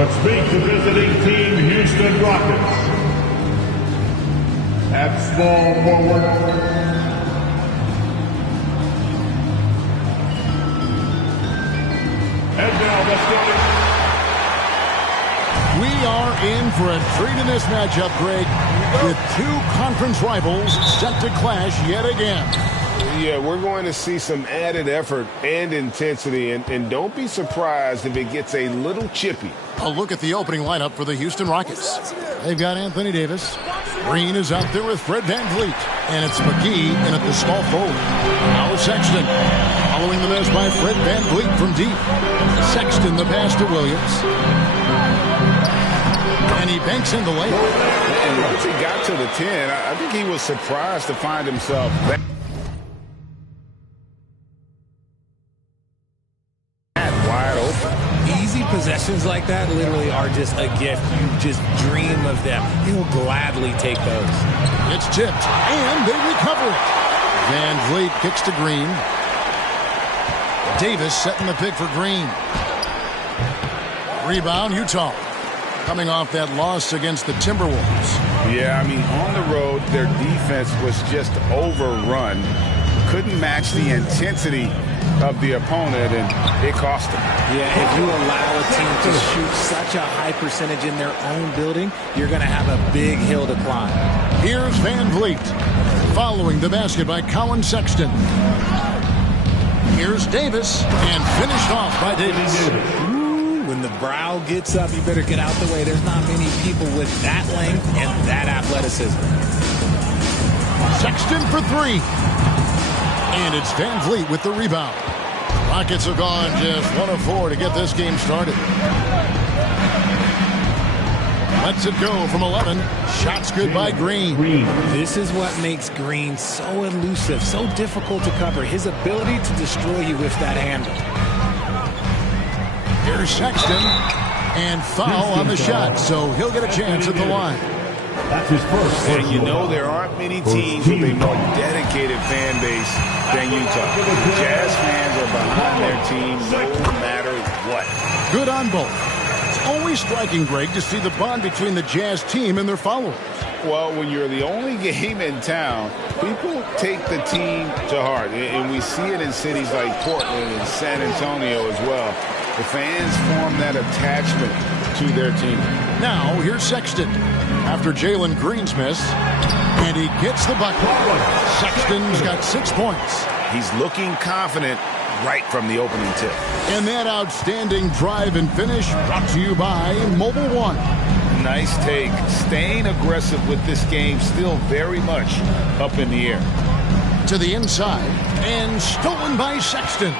Let's meet the visiting team, Houston Rockets. At small forward, and now the starting. We are in for a treat in this matchup, Greg, with two conference rivals set to clash yet again. Yeah, we're going to see some added effort and intensity, and don't be surprised if it gets a little chippy. A look at the opening lineup for the Houston Rockets. They've got Anthony Davis. Green is out there with Fred VanVleet. And it's McGee in at the small forward. Now Sexton. Following the miss by Fred VanVleet from deep. Sexton the pass to Williams. And he banks in the layup. And once he got to the 10, I think he was surprised to find himself that wide open. Easy possessions like that literally are just a gift. You just dream of them. He'll gladly take those. It's tipped, and they recover it. VanVleet kicks to Green. Davis setting the pick for Green. Rebound, Utah. Coming off that loss against the Timberwolves. Yeah, I mean, on the road, their defense was just overrun. Couldn't match the intensity of the opponent, and it cost them. Yeah, if you allow a team to shoot such a high percentage in their own building, you're going to have a big hill to climb. Here's VanVleet. Following the basket by Colin Sexton. Here's Davis, and finished off by Davis. When the brow gets up, you better get out the way. There's not many people with that length and that athleticism. Sexton for three. And it's VanVleet with the rebound. Rockets have gone just 1 of 4 to get this game started. Lets it go from 11. Shots good by Green. This is what makes Green so elusive, so difficult to cover. His ability to destroy you with that handle. Here's Sexton. And foul on the shot, so he'll get a chance at the line. That's his first. And you know there aren't many teams with a more dedicated fan base than Utah. Jazz fans are behind their team no matter what. Good on both. It's always striking, Greg, to see the bond between the Jazz team and their followers. Well, when you're the only game in town, people take the team to heart. And we see it in cities like Portland and San Antonio as well. The fans form that attachment to their team. Now, here's Sexton. After Jalen Green's miss, and he gets the bucket. Sexton's got 6 points. He's looking confident right from the opening tip. And that outstanding drive and finish brought to you by Mobile One. Nice take. Staying aggressive with this game, still very much up in the air. To the inside, and stolen by Sexton.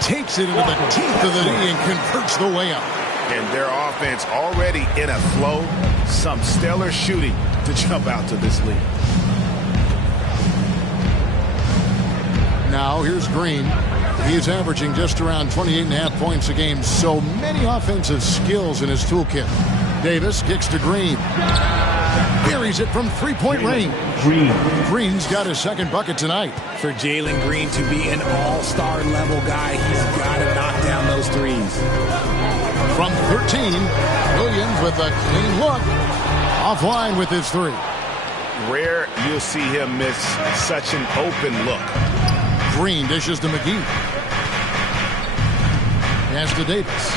Takes it into the teeth of the knee and converts the layup. And their offense already in a flow. Some stellar shooting to jump out to this lead. Now here's Green. He's averaging just around 28.5 points a game. So many offensive skills in his toolkit. Davis kicks to Green. Buries it from three-point range. Green's got his second bucket tonight. For Jalen Green to be an all-star level guy, he's got to knock down those threes. From 13, Williams with a clean look. Offline with his three. Rare you'll see him miss such an open look. Green dishes to McGee. Pass to Davis.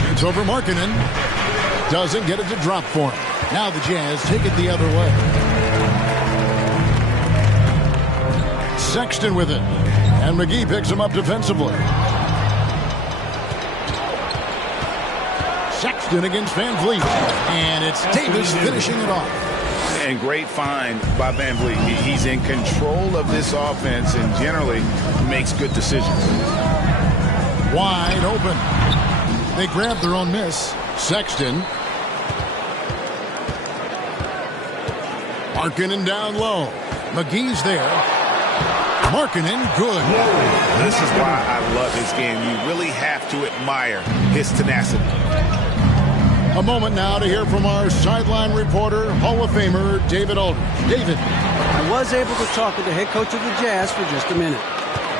Shoots over Markkanen. Doesn't get it to drop for him. Now the Jazz take it the other way. Sexton with it. And McGee picks him up defensively. Sexton against VanVleet. And it's Davis finishing it off. And great find by VanVleet. He's in control of this offense and generally makes good decisions. Wide open. They grab their own miss. Sexton. Markkanen down low. McGee's there. Markkanen good. This is why I love his game. You really have to admire his tenacity. A moment now to hear from our sideline reporter, Hall of Famer David Aldridge. David. I was able to talk with the head coach of the Jazz for just a minute.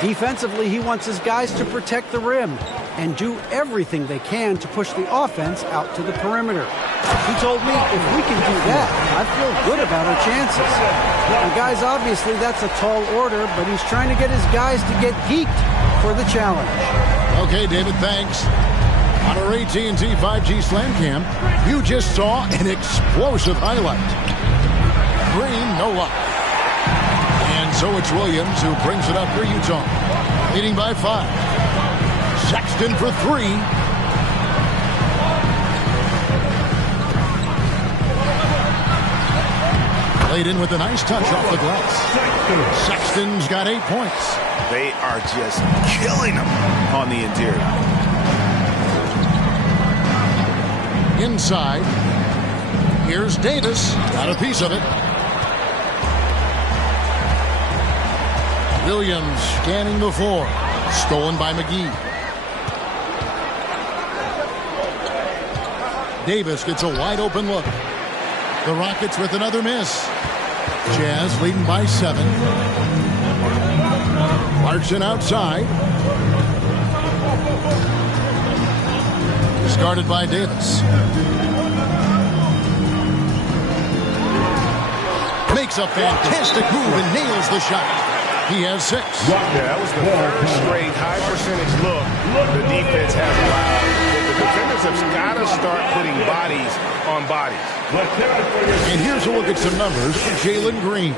Defensively, he wants his guys to protect the rim and do everything they can to push the offense out to the perimeter. He told me if we can do that, I feel good about our chances. Now, guys, obviously that's a tall order, but he's trying to get his guys to get geeked for the challenge. Okay, David, thanks. On our AT&T 5G Slam Cam, you just saw an explosive highlight. Green, no luck. And so it's Williams who brings it up for Utah, leading by 5. Sexton for 3. Laid in with a nice touch off the glass. Sexton's got 8 points. They are just killing them on the interior. Inside. Here's Davis. Got a piece of it. Williams scanning the floor. Stolen by McGee. Davis gets a wide open look. The Rockets with another miss. Jazz leading by 7. Clarkson outside. Discarded by Davis. Makes a fantastic move and nails the shot. He has 6. Yeah, that was the third straight high percentage look the defense has allowed. The defenders have got to start putting bodies on bodies. And here's a look at some numbers for Jalen Green.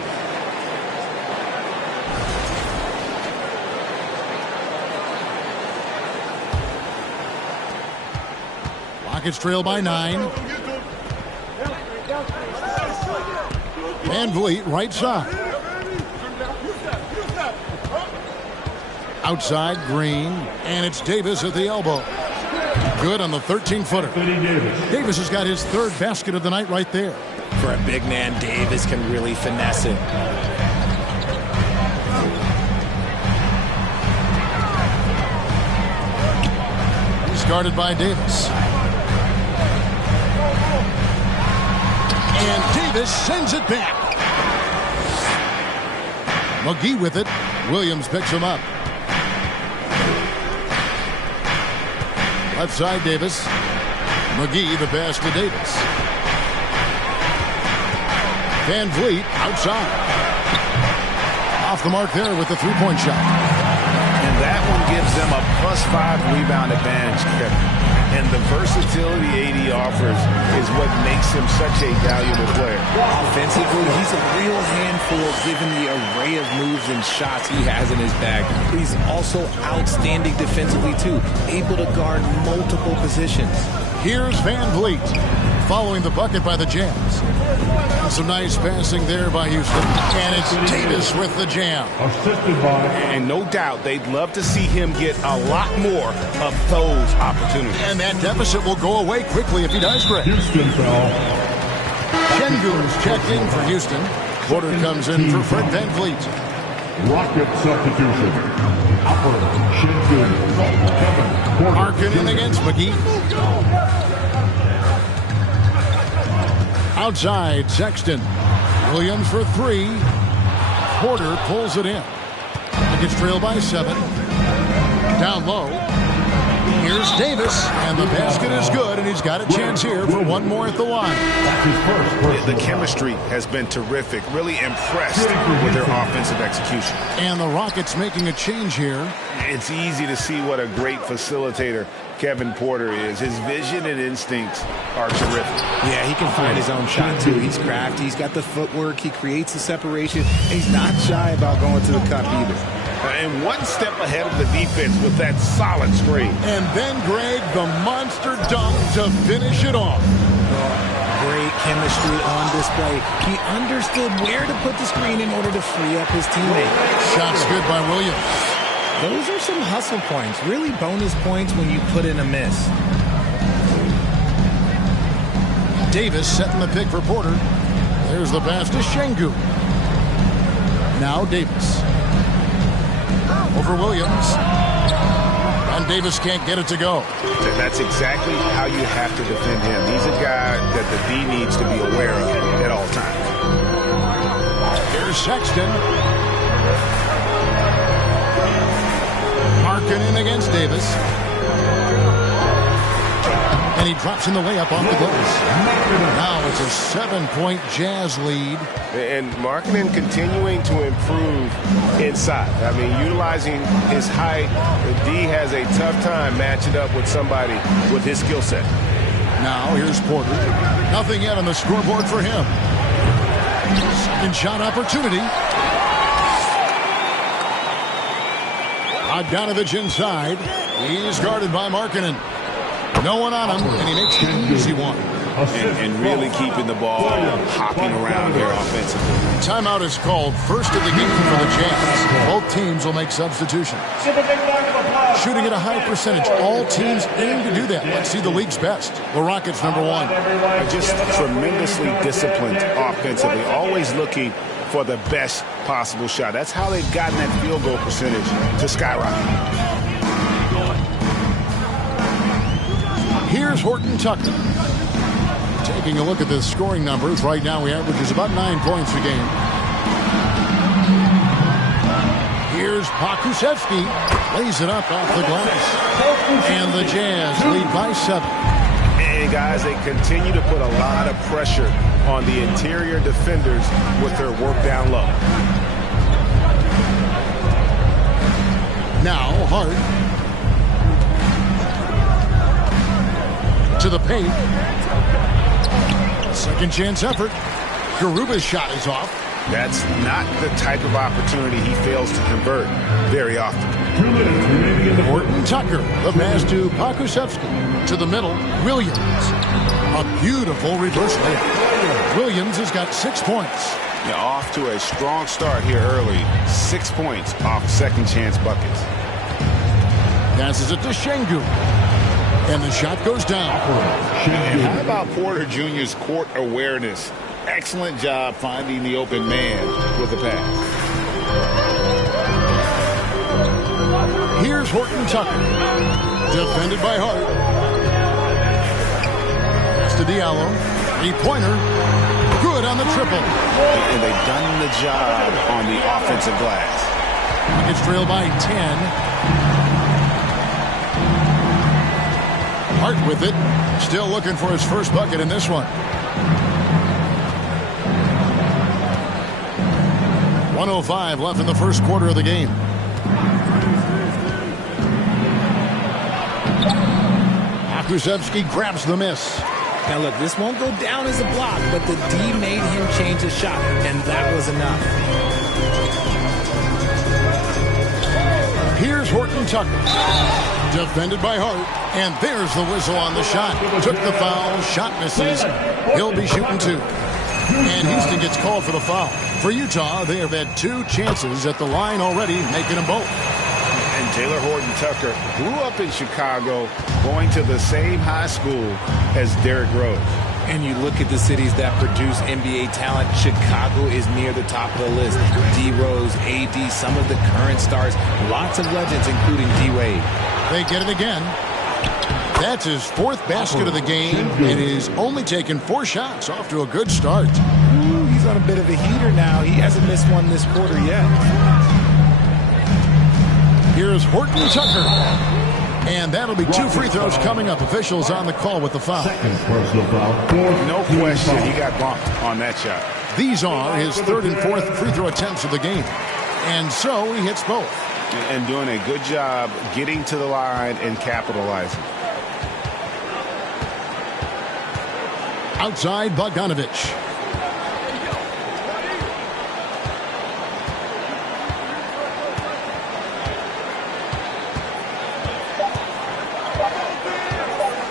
Rockets trail by 9. Van Vliet right side. Outside Green, and it's Davis at the elbow. Good on the 13-footer. Davis has got his 3rd basket of the night right there. For a big man, Davis can really finesse it. Discarded by Davis. And Davis sends it back. McGee with it. Williams picks him up. Left side Davis. McGee the pass to Davis. Van Vliet outside. Off the mark there with the 3-point shot. And that one gives them a +5 rebound advantage, Kevin. And the versatility AD offers is what makes him such a valuable player. Offensively, he's a real handful given the array of moves and shots he has in his bag. He's also outstanding defensively, too, able to guard multiple positions. Here's Van Vliet following the bucket by the Jazz. And some nice passing there by Houston. And it's Davis with the jam. Assisted by. And no doubt they'd love to see him get a lot more of those opportunities. And that deficit will go away quickly if he does great. Houston foul. Shengun's checked in for Houston. Porter comes in for Fred Van Vliet. Rocket substitution. Upper Shengun. Kevin Porter. Harkin in against McGee. Outside, Sexton. Williams for 3. Porter pulls it in. Gets trailed by 7. Down low. Here's Davis, and the basket is good, and he's got a chance here for one more at the line. The chemistry has been terrific. Really impressed with their offensive execution. And the Rockets making a change here. It's easy to see what a great facilitator Kevin Porter is. His vision and instincts are terrific. Yeah, he can find his own shot, too. He's crafty. He's got the footwork. He creates the separation. He's not shy about going to the cup either. And one step ahead of the defense with that solid screen. And then, Greg, the monster dunk to finish it off. Great chemistry on display. He understood where to put the screen in order to free up his teammate. Shots good by Williams. Those are some hustle points, really bonus points when you put in a miss. Davis setting the pick for Porter. There's the pass to Shengun. Now Davis. Over Williams. And Davis can't get it to go. That's exactly how you have to defend him. He's a guy that the D needs to be aware of at all times. Here's Sexton. Markkanen against Davis. And he drops in the layup off the glass. Now it's a 7-point Jazz lead. And Markkanen continuing to improve inside. I mean, utilizing his height. The D has a tough time matching up with somebody with his skill set. Now here's Porter. Nothing yet on the scoreboard for him. Second shot opportunity. Bogdanovich inside. He's guarded by Markkanen. No one on him, and he makes the easy one. And really keeping the ball hopping around here offensively. Timeout is called, first of the game for the Jazz. Both teams will make substitutions. Shooting at a high percentage. All teams aim to do that. Let's see the league's best. The Rockets, number one. Just tremendously disciplined offensively, always looking for the best possible shot. That's how they've gotten that field goal percentage to skyrocket. Here's Horton Tucker. Taking a look at the scoring numbers. Right now he averages about 9 points a game. Here's Pokusevski. Lays it up off the glass. And the Jazz lead by 7. And guys, they continue to put a lot of pressure on the interior defenders with their work down low. Now Hart. To the paint. Second chance effort. Garuba's shot is off. That's not the type of opportunity he fails to convert very often. Horton Tucker, the pass to Pokusevski. To the middle, Williams. A beautiful reverse layup. Williams has got 6 points. Yeah, off to a strong start here early. 6 points off second chance buckets. Passes it to Şengün. And the shot goes down. And how about Porter Jr.'s court awareness? Excellent job finding the open man with the pass. Here's Horton Tucker. Defended by Hart. Pass to Diallo. 3-pointer. Good on the triple. And they've done the job on the offensive glass. Rockets trail by 10. Hart with it. Still looking for his first bucket in this one. 1:05 left in the first quarter of the game. Pokusevski grabs the miss. Now look, this won't go down as a block, but the D made him change his shot, and that was enough. Here's Horton Tucker. Defended by Hart. And there's the whistle on the shot. Took the foul. Shot misses. He'll be shooting 2. And Houston gets called for the foul. For Utah, they have had 2 chances at the line already, making them both. And Taylor Horton Tucker grew up in Chicago, going to the same high school as Derrick Rose. And you look at the cities that produce NBA talent, Chicago is near the top of the list. D. Rose, AD, some of the current stars, lots of legends, including D. Wade. They get it again. That's his 4th basket of the game, and he's only taken 4 shots. Off to a good start. Ooh, he's on a bit of a heater now. He hasn't missed one this quarter yet. Here's Horton Tucker. And that'll be 2 free throws coming up. Officials on the call with the foul. No question, he got bumped on that shot. These are his 3rd and 4th free throw attempts of the game. And so he hits both. And doing a good job getting to the line and capitalizing. Outside, Bogdanovich.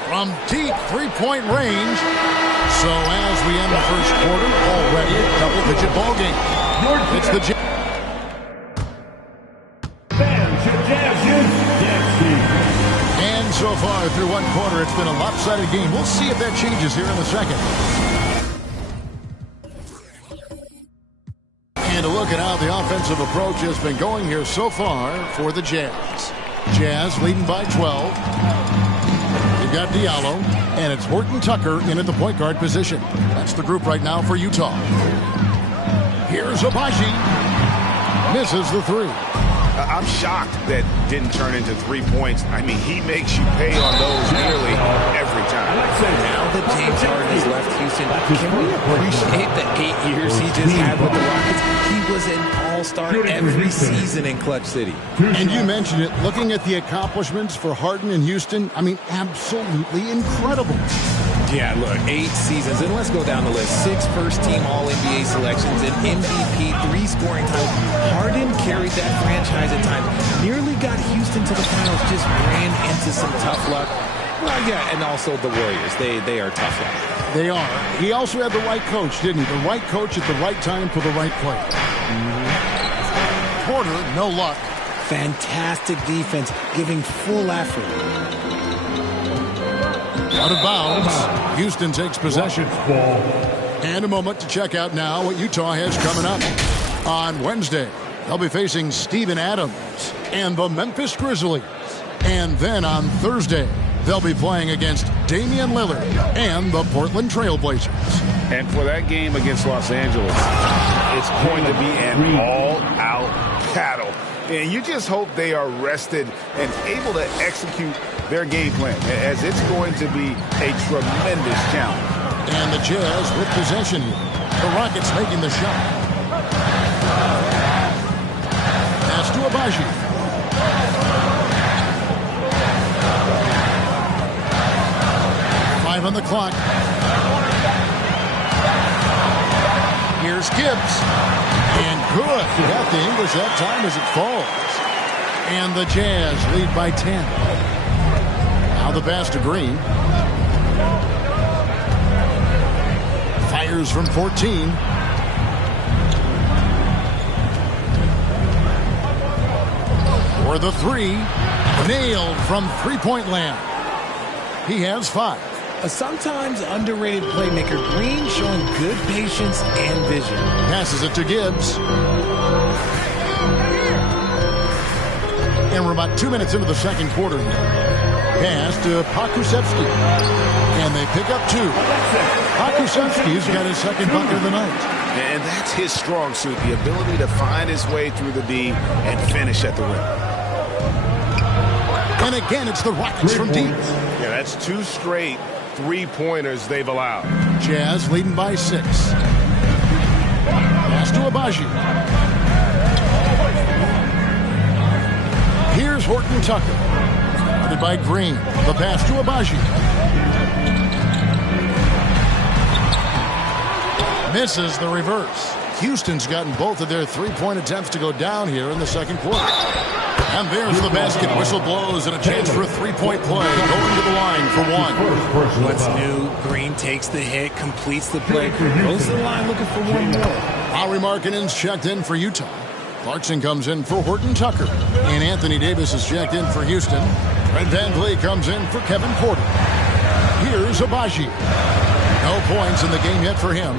From deep 3-point range. So as we end the first quarter, already a double-digit ball game. It's the And so far through one quarter, it's been a lopsided game. We'll see if that changes here in the second. And a look at how the offensive approach has been going here so far for the Jazz. Jazz leading by 12. You've got Diallo, and it's Horton Tucker in at the point guard position. That's the group right now for Utah. Here's Abaji. Misses the three. I'm shocked that didn't turn into 3 points. I mean, he makes you pay on those nearly every time. Now that James Harden has left Houston, can we appreciate the 8 years he just had with the Rockets? He was an all-star every season in Clutch City. And you mentioned it, looking at the accomplishments for Harden in Houston, I mean, absolutely incredible. Yeah, look, 8 seasons, and let's go down the list. 6 first-team All-NBA selections, an MVP, 3 scoring titles. Harden carried that franchise at times, nearly got Houston to the finals, just ran into some tough luck. Well, yeah, and also the Warriors, they are tough luck. They are. He also had the right coach, didn't he? The right coach at the right time for the right play. Porter, no luck. Fantastic defense, giving full effort. Out of bounds. Houston takes possession. And a moment to check out now what Utah has coming up. On Wednesday, they'll be facing Steven Adams and the Memphis Grizzlies. And then on Thursday, they'll be playing against Damian Lillard and the Portland Trail Blazers. And for that game against Los Angeles, it's going to be an all-out battle. And you just hope they are rested and able to execute their game plan, as it's going to be a tremendous challenge. And the Jazz with possession here. The Rockets making the shot. Pass to Abaji. Five on the clock. Here's Gibbs. And good. Got the English that time as it falls. And the Jazz lead by 10. Now the pass to Green. Fires from 14. For the three. Nailed from three-point land. He has 5. A sometimes underrated playmaker, Green showing good patience and vision. Passes it to Gibbs. And we're about 2 minutes into the second quarter here. Pass to Pokusevski. And they pick up 2. Pokusevski's got his second bucket of the night. And that's his strong suit, the ability to find his way through the D and finish at the rim. And again, it's the Rockets from deep. Yeah, that's 2 straight three-pointers they've allowed. Jazz leading by 6. Pass to Abaji. Here's Horton Tucker. Guarded by Green. The pass to Abaji. Misses the reverse. Houston's gotten both of their three-point attempts to go down here in the second quarter. And there's the basket. Whistle blows and a chance for a three-point play. Going to the line for 1. What's new? Green takes the hit, completes the play, goes to the line looking for one more. Lauri Markkanen's checked in for Utah. Clarkson comes in for Horton Tucker. And Anthony Davis is checked in for Houston. Fred VanVleet comes in for Kevin Porter. Here's Abaji. No points in the game yet for him.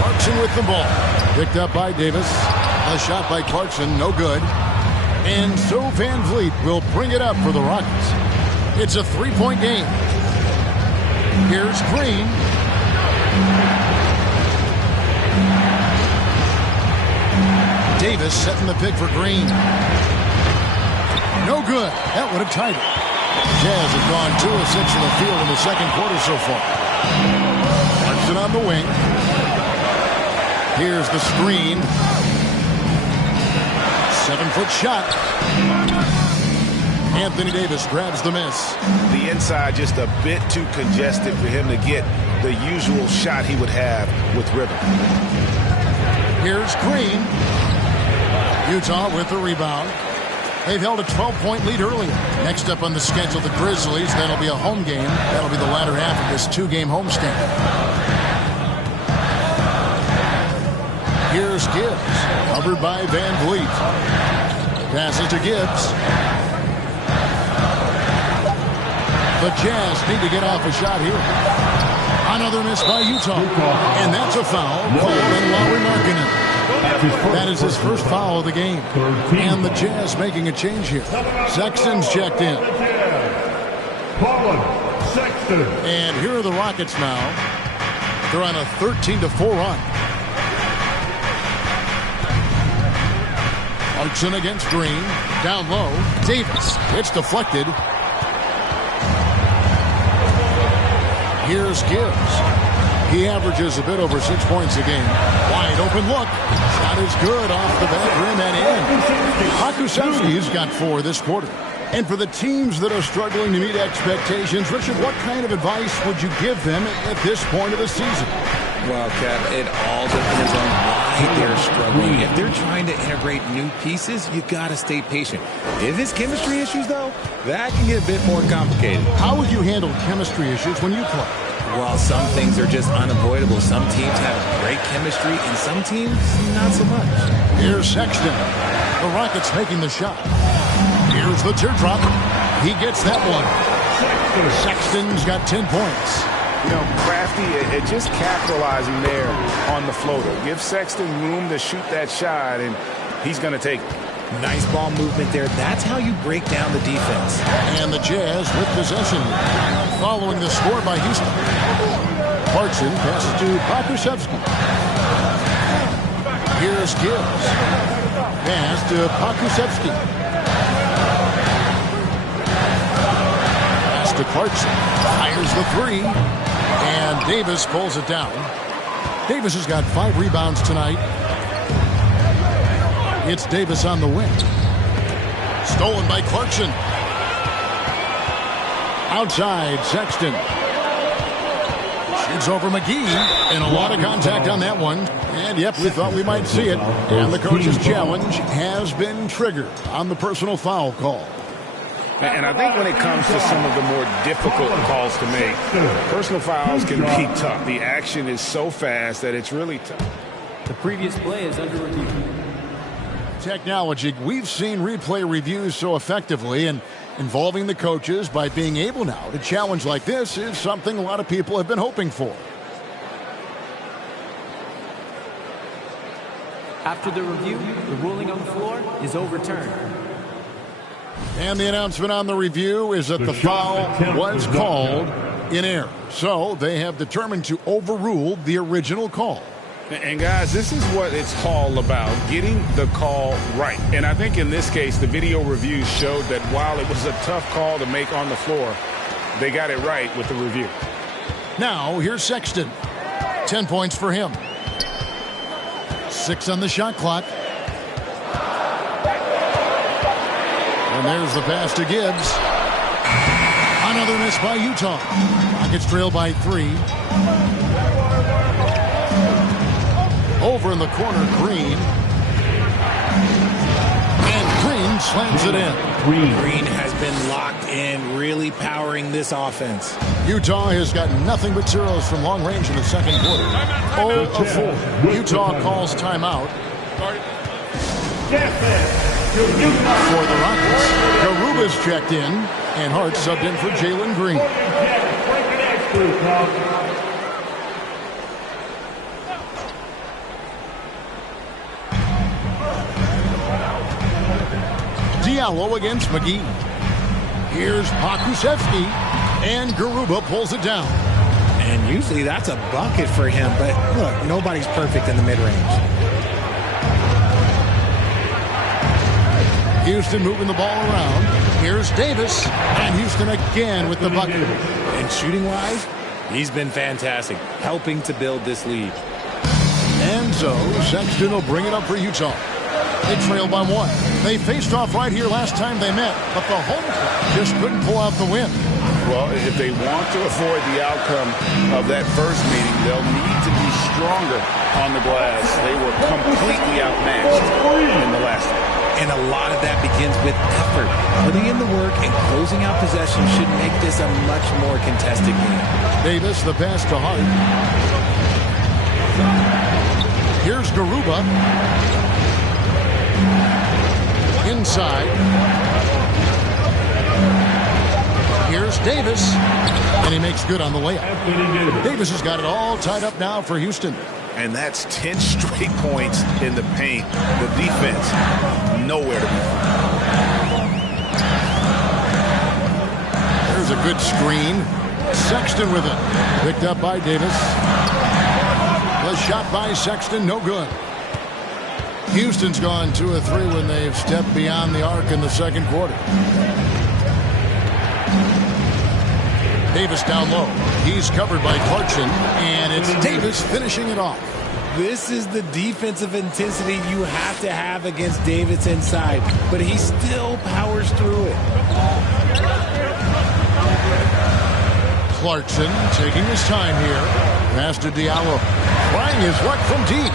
Clarkson with the ball. Picked up by Davis. A shot by Clarkson, no good. And so VanVleet will bring it up for the Rockets. It's a three-point game. Here's Green. Davis setting the pick for Green. No good. That would have tied it. Jazz have gone 2 of 6 from the field in the second quarter so far. Clarkson on the wing. Here's the screen. 7-foot shot. Anthony Davis grabs the miss. The inside just a bit too congested for him to get the usual shot he would have with rhythm. Here's Green. Utah with the rebound. They've held a 12-point lead earlier. Next up on the schedule, the Grizzlies. That'll be a home game. That'll be the latter half of this 2-game homestand. Here's Gibbs, covered by VanVleet. Passes to Gibbs. The Jazz need to get off a shot here. Another miss by Utah. And that's a foul called on Lauri Markkanen. That is his first foul of the game. 13. And the Jazz making a change here. Sexton's checked in. Colin Sexton. And here are the Rockets now. They're on a 13-4 run. Clarkson against Green. Down low. Davis. It's deflected. Here's Gibbs. He averages a bit over 6 points a game. Wide open look. Shot is good off the back rim and in. Pakusevski's got 4 this quarter. And for the teams that are struggling to meet expectations, Richard, what kind of advice would you give them at this point of the season? Well, Kev, it all depends on why they're struggling. If they're trying to integrate new pieces, you got to stay patient. If it's chemistry issues, though, that can get a bit more complicated. How would you handle chemistry issues when you play? Well, some things are just unavoidable. Some teams have great chemistry, and some teams not so much. Here's Sexton. The Rockets making the shot. Here's the teardrop. He gets that one. Sexton's got 10 points. You know, Crafty, just capitalizing there on the floater. Give Sexton room to shoot that shot, and he's going to take it. Nice ball movement there. That's how you break down the defense. And the Jazz with possession. Following the score by Houston. Clarkson passes to Pakusevski. Here's Gibbs. Pass to Pakusevski. Pass to Clarkson. Fires the 3. And Davis pulls it down. Davis has got 5 rebounds tonight. It's Davis on the wing. Stolen by Clarkson. Outside, Sexton. Shoots over McGee. And a lot of contact on that one. And, yep, we thought we might see it. And the coach's challenge has been triggered on the personal foul call. And I think when it comes to some of the more difficult calls to make, personal fouls can be tough. The action is so fast that it's really tough. The previous play is under review. Technology. We've seen replay reviews so effectively, and involving the coaches by being able now to challenge like this is something a lot of people have been hoping for. After the review, the ruling on the floor is overturned. And the announcement on the review is that the foul was called in error. So they have determined to overrule the original call. And, guys, this is what it's all about, getting the call right. And I think in this case, the video review showed that while it was a tough call to make on the floor, they got it right with the review. Now, here's Sexton. 10 points for him. 6 on the shot clock. And there's the pass to Gibbs. Another miss by Utah. Rockets trail by 3. Over in the corner, Green. And Green slams it in. Green has been locked in, really powering this offense. Utah has got nothing but zeros from long range in the second quarter. 0 of 4. Utah calls timeout. For the Rockets, Garuba's checked in, and Hart subbed in for Jalen Green. Diallo against McGee. Here's Pakusevski, and Garuba pulls it down. And usually that's a bucket for him, but look, nobody's perfect in the mid-range. Houston moving the ball around. Here's Davis, and Houston again with the bucket. And shooting-wise, he's been fantastic, helping to build this lead. And so Sexton will bring it up for Utah. They trail by 1. They faced off right here last time they met, but the home club just couldn't pull out the win. Well, if they want to avoid the outcome of that first meeting, they'll need to be stronger on the glass. They were completely outmatched in the last one. And a lot of that begins with effort. Putting in the work and closing out possession should make this a much more contested game. Davis, the pass to Hart. Here's Garuba. Inside. Here's Davis. And he makes good on the layup. Davis has got it all tied up now for Houston. And that's 10 straight points in the paint. The defense, nowhere to be found. There's a good screen. Sexton with it. Picked up by Davis. The shot by Sexton, no good. Houston's gone 2 of 3 when they've stepped beyond the arc in the second quarter. Davis down low. He's covered by Clarkson, and it's Davis finishing it off. This is the defensive intensity you have to have against Davis inside, but he still powers through it. Clarkson taking his time here. Pass to Diallo. Trying his luck from deep.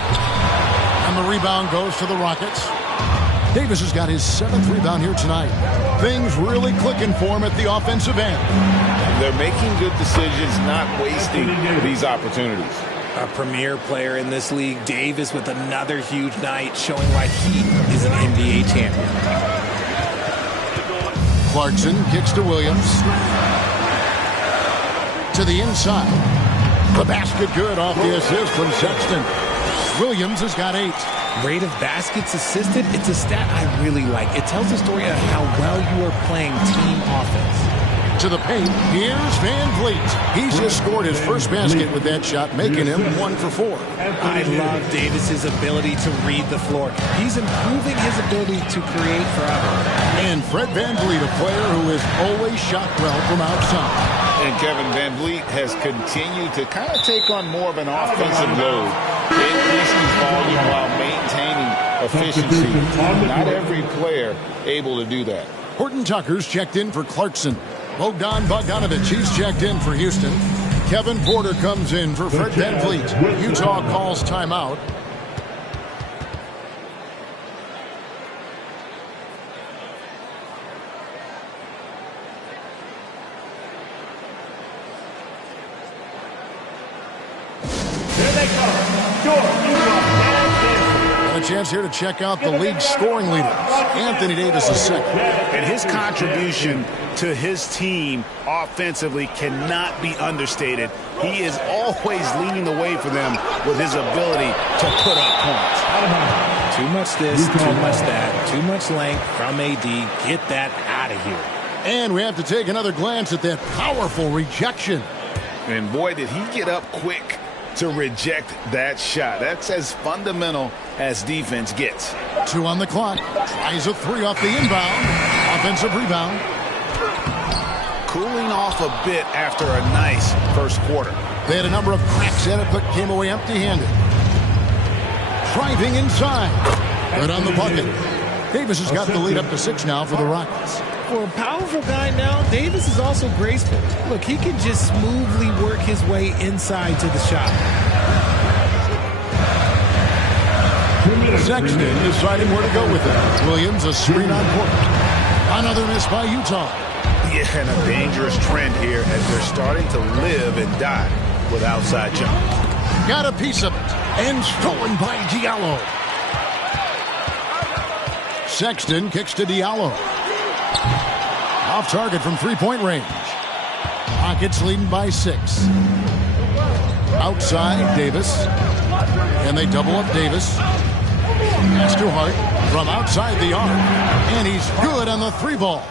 And the rebound goes to the Rockets. Davis has got his 7th rebound here tonight. Things really clicking for him at the offensive end. They're making good decisions, not wasting these opportunities. A premier player in this league, Davis with another huge night, showing why he is an NBA champion. Clarkson kicks to Williams. To the inside. The basket good off the assist from Sexton. Williams has got 8. Rate of baskets assisted, it's a stat I really like. It tells the story of how well you are playing team offense. To the paint, here's Van Vliet. He's just scored his first basket with that shot, making him 1 for 4. I love Davis's ability to read the floor. He's improving his ability to create forever. And Fred Van Vliet, a player who has always shot well from outside. And Kevin Van Vliet has continued to kind of take on more of an offensive load, increasing volume while maintaining efficiency. Not every player able to do that. Horton Tucker's checked in for Clarkson. Bogdan Bogdanovic, he's checked in for Houston. Kevin Porter comes in for Fred Van Vliet. Utah calls timeout. A chance here to check out the league's scoring leaders. Anthony Davis is second. And his contribution to his team offensively cannot be understated. He is always leading the way for them with his ability to put up points. Too much this, too much that, too much length from AD. Get that out of here. And we have to take another glance at that powerful rejection. And boy, did he get up quick to reject that shot. That's as fundamental as defense gets. 2 on the clock. Tries a 3 off the inbound. Offensive rebound. Cooling off a bit after a nice first quarter. They had a number of cracks at it, but came away empty-handed. Driving inside. Good on the bucket. Davis has got the lead up to 6 now for the Rockets. For a powerful guy now, Davis is also graceful. Look, he can just smoothly work his way inside to the shot. Sexton deciding where to go with it. Williams, a screen on Porter. Another miss by Utah. Yeah, and a dangerous trend here as they're starting to live and die with outside jumpers. Got a piece of it. And stolen by Diallo. Sexton kicks to Diallo. Off target from 3-point range. Rockets leading by 6. Outside, Davis. And they double up Davis. Pass to Hart from outside the arc. And he's good on the 3-ball.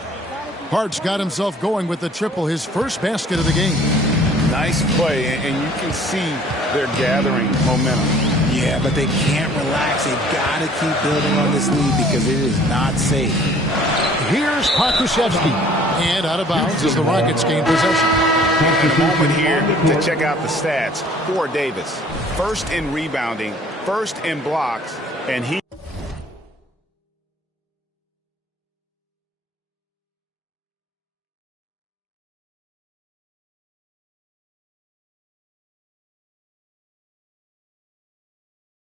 Hart's got himself going with the triple, his first basket of the game. Nice play, and you can see they're gathering momentum. Yeah, but they can't relax. They've got to keep building on this lead because it is not safe. Here's Pokusevski. And out of bounds as the Rockets gain possession. And a moment here to check out the stats for Davis. First in rebounding, first in blocks, and he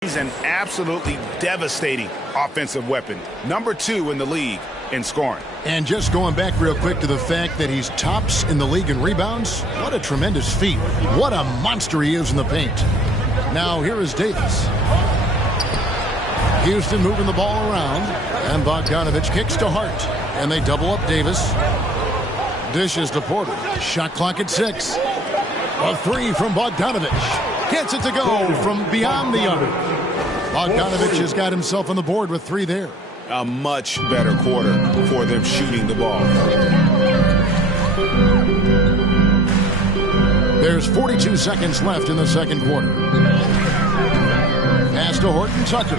He's an absolutely devastating offensive weapon. Number 2 in the league in scoring. And just going back real quick to the fact that he's tops in the league in rebounds, what a tremendous feat. What a monster he is in the paint. Now here is Davis. Houston moving the ball around. And Bogdanovic kicks to Hart. And they double up Davis. Dishes to Porter. Shot clock at 6. A 3 from Bogdanovic. Gets it to go from beyond the arc. Bogdanovich has got himself on the board with 3 there. A much better quarter for them shooting the ball. There's 42 seconds left in the second quarter. Pass to Horton Tucker.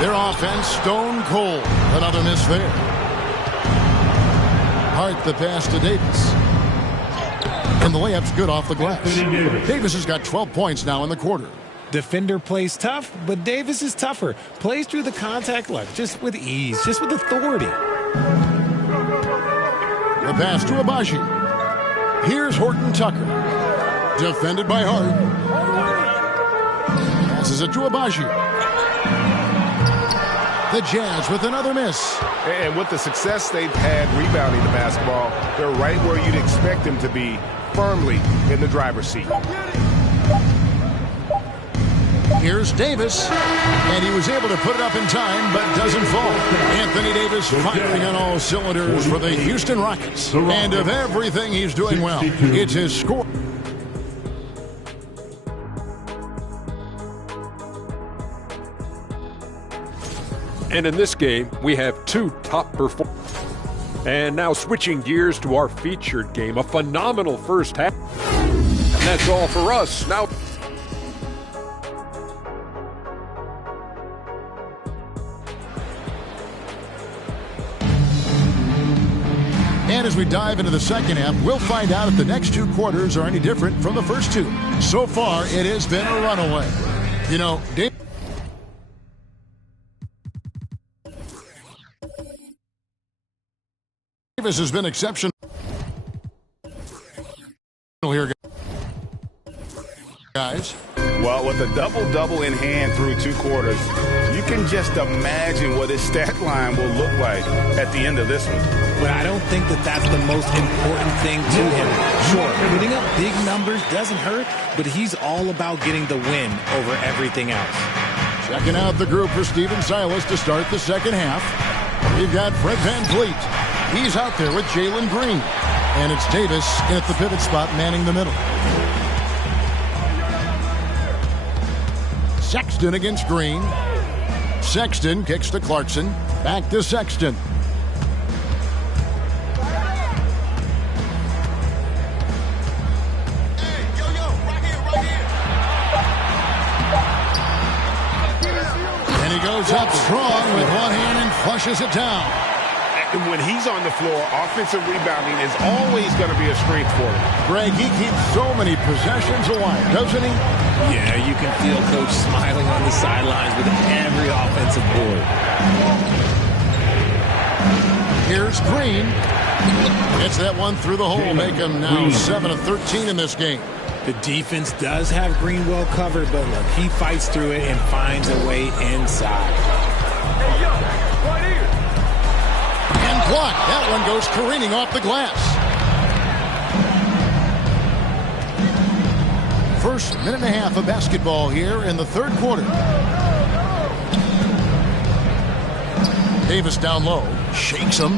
Their offense stone cold. Another miss there. Hart the pass to Davis. And the layup's good off the glass. Davis has got 12 points now in the quarter. Defender plays tough, but Davis is tougher. Plays through the contact line, just with ease, just with authority. The pass to Abaji. Here's Horton Tucker. Defended by Hart. Passes it to Abaji. The Jazz with another miss. And with the success they've had rebounding the basketball, they're right where you'd expect them to be, firmly in the driver's seat. Here's Davis, and he was able to put it up in time, but doesn't fall. Anthony Davis firing on all cylinders for the Houston Rockets. And of everything he's doing well, it's his score. And in this game, we have 2 top performers. And now switching gears to our featured game, a phenomenal first half. And that's all for us. Now, and as we dive into the second half, we'll find out if the next 2 quarters are any different from the first 2. So far, it has been a runaway. You know, Davis has been exceptional here, guys. Well, with a double-double in hand through 2 quarters, you can just imagine what his stat line will look like at the end of this one. But I don't think that that's the most important thing to him. Sure, putting up big numbers doesn't hurt, but he's all about getting the win over everything else. Checking out the group for Stephen Silas to start the second half. We've got Fred VanVleet. He's out there with Jalen Green. And it's Davis at the pivot spot manning the middle. Sexton against Green. Sexton kicks to Clarkson. Back to Sexton. And he goes up strong with one hand and flushes it down. And when he's on the floor, offensive rebounding is always going to be a strength for him. Greg, he keeps so many possessions alive, doesn't he? Yeah, you can feel Coach smiling on the sidelines with every offensive board. Here's Green. Gets that one through the hole, make him now 7 of 13 in this game. The defense does have Green well covered, but look, he fights through it and finds a way inside. And blocked. That one goes careening off the glass. First minute and a half of basketball here in the third quarter. Davis down low. Shakes him.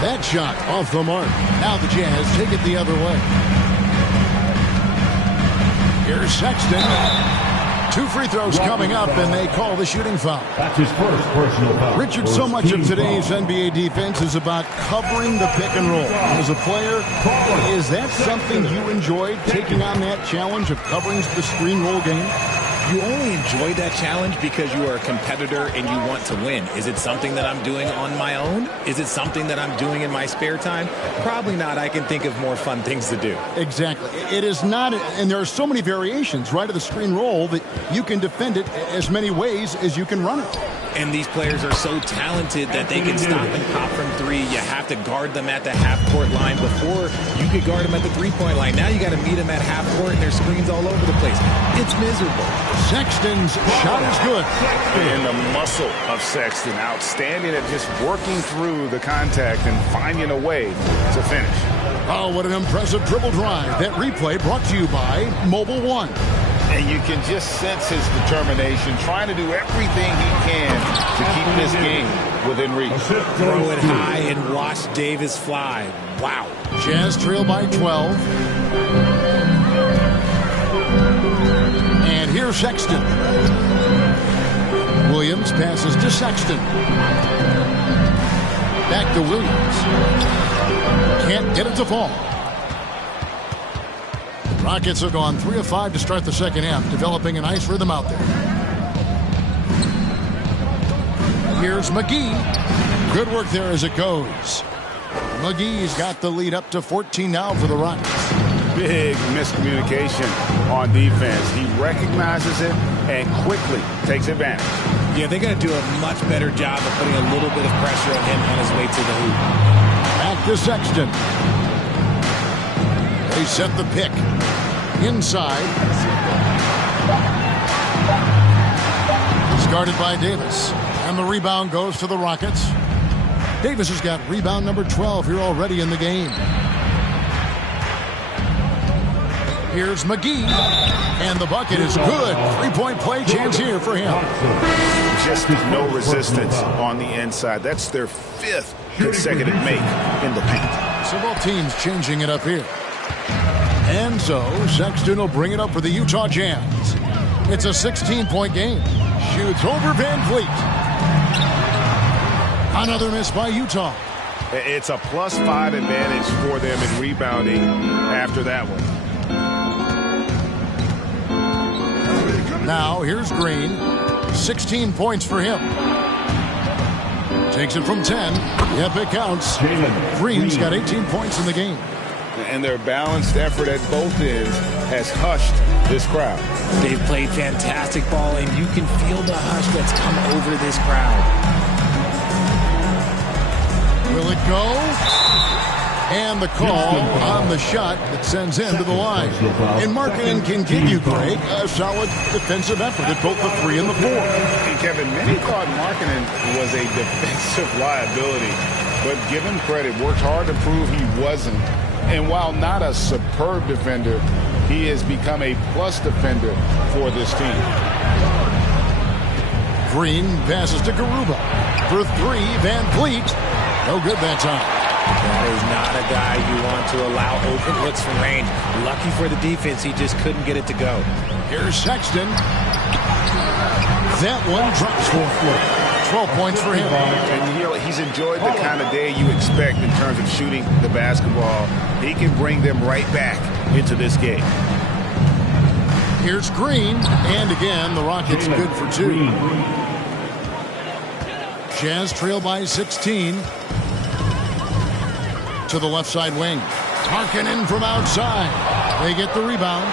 That shot off the mark. Now the Jazz take it the other way. Here's Sexton. 2 free throws coming up, and they call the shooting foul. That's his first personal foul. Richard, so much of today's NBA defense is about covering the pick and roll. As a player, is that something you enjoyed, taking on that challenge of covering the screen roll game? You only enjoy that challenge because you are a competitor and you want to win. Is it something that I'm doing on my own? Is it something that I'm doing in my spare time? Probably not. I can think of more fun things to do. Exactly. It is not, and there are so many variations, right, of the screen roll that you can defend it as many ways as you can run it. And these players are so talented that they can stop and pop from 3. You have to guard them at the half-court line. Before, you could guard them at the 3-point line. Now you got to meet them at half-court, and there's screens all over the place. It's miserable. Sexton's shot is good. And the muscle of Sexton, outstanding at just working through the contact and finding a way to finish. Oh, what an impressive dribble drive. That replay brought to you by Mobile One. And you can just sense his determination, trying to do everything he can to keep this game within reach. Throw it high and watch Davis fly. Wow. Jazz trail by 12. And here's Sexton. Williams passes to Sexton. Back to Williams. Can't get it to fall. Rockets have gone 3 of 5 to start the second half, developing a nice rhythm out there. Here's McGee. Good work there as it goes. McGee's got the lead up to 14 now for the Rockets. Big miscommunication on defense. He recognizes it and quickly takes advantage. Yeah, they got to do a much better job of putting a little bit of pressure on him on his way to the hoop. Back to Sexton. They set the pick. Inside. He's guarded by Davis. And the rebound goes to the Rockets. Davis has got rebound number 12 here already in the game. Here's McGee. And the bucket is good. 3-point play chance here for him. Just no resistance on the inside. That's their 5th consecutive make in the paint. So both teams changing it up here. And so Sexton will bring it up for the Utah Jazz. It's a 16-point game. Shoots over Van Fleet. Another miss by Utah. It's a +5 advantage for them in rebounding after that one. Now here's Green. 16 points for him. Takes it from 10. Yep, it counts. Green's got 18 points in the game. And their balanced effort at both ends has hushed this crowd. They've played fantastic ball, and you can feel the hush that's come over this crowd. Will it go? And the call on the shot that sends him to the line. And Markkanen can give you, Greg, a solid defensive effort at both the 3 and the 4. And Kevin, many thought Markkanen was a defensive liability, but give him credit, worked hard to prove he wasn't. And while not a superb defender, he has become a plus defender for this team. Green passes to Garuba. For 3, Van Fleet. No good that time. That is not a guy you want to allow open looks from range. Lucky for the defense, he just couldn't get it to go. Here's Sexton. That one drops for 12 points for him. And you know, he's enjoyed the kind of day you expect in terms of shooting the basketball. He can bring them right back into this game. Here's Green. And again, the Rockets good for 2. Jazz trail by 16. To the left side wing. Markkanen from outside. They get the rebound.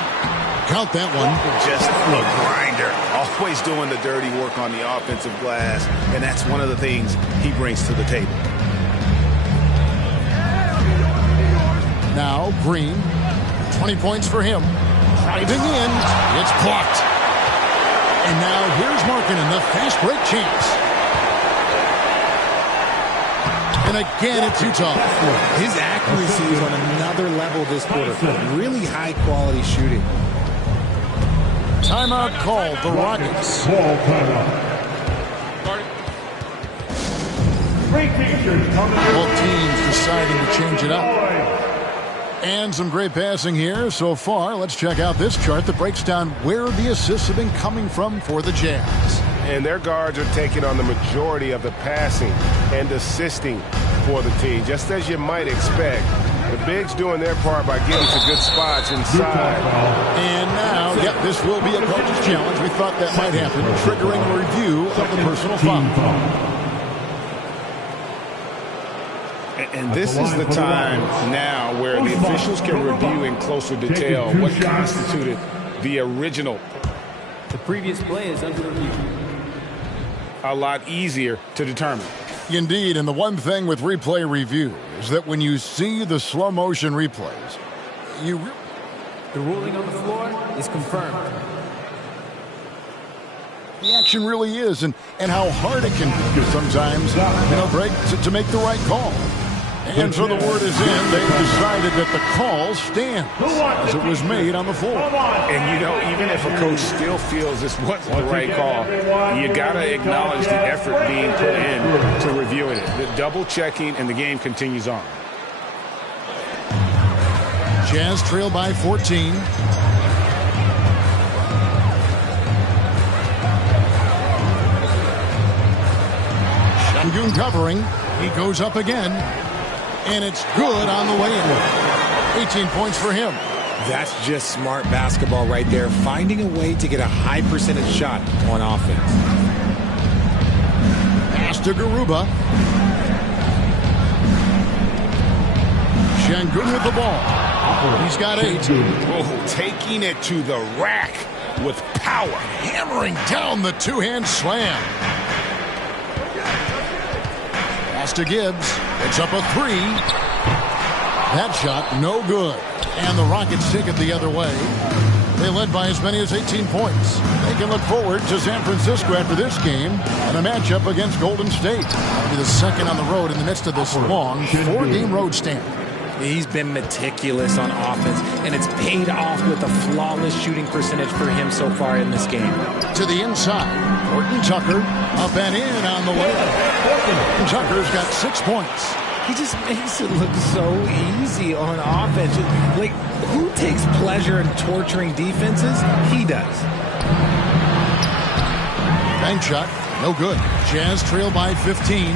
Count that one. Just a grinder. Always doing the dirty work on the offensive glass. And that's one of the things he brings to the table. Now Green. 20 points for him. Driving in. It's blocked. And now here's Markkanen, the fast break chance. And again, it's Utah. His accuracy is on another level this quarter. Really high-quality shooting. Timeout called, the Rockets. Both teams deciding to change it up. And some great passing here so far. Let's check out this chart that breaks down where the assists have been coming from for the Jazz. And their guards are taking on the majority of the passing and assisting for the team, just as you might expect. The bigs doing their part by getting to good spots inside. And now, yep, this will be a coach's challenge. We thought that might happen, triggering a review of the personal foul. And this is the time now where the officials can review in closer detail what constituted the original. The previous play is under review. A lot easier to determine. Indeed, and the one thing with replay review is that when you see the slow motion replays, the ruling on the floor is confirmed. The action really is, and how hard it can be sometimes, Greg, to make the right call. And so the word is in. They've decided that the call stands as it was made on the floor. And, even if a coach still feels this wasn't the right call, you got to acknowledge the effort being put in to reviewing it. The double checking, and the game continues on. Jazz trail by 14. Şengün covering. He goes up again. And it's good on the way in. 18 points for him. That's just smart basketball right there. Finding a way to get a high percentage shot on offense. Pass to Garuba. Şengün with the ball. He's got 8. Oh, taking it to the rack with power. Hammering down the two-hand slam. Pass to Gibbs. It's up a 3. That shot, no good. And the Rockets take it the other way. They led by as many as 18 points. They can look forward to San Francisco after this game and a matchup against Golden State. That'll be the second on the road in the midst of this long 4-game road stand. He's been meticulous on offense, and it's paid off with a flawless shooting percentage for him so far in this game. To the inside, Horton Tucker up and in on the way. Horton Tucker's got 6 points. He just makes it look so easy on offense. Like, who takes pleasure in torturing defenses? He does. Bank shot, no good. Jazz trail by 15.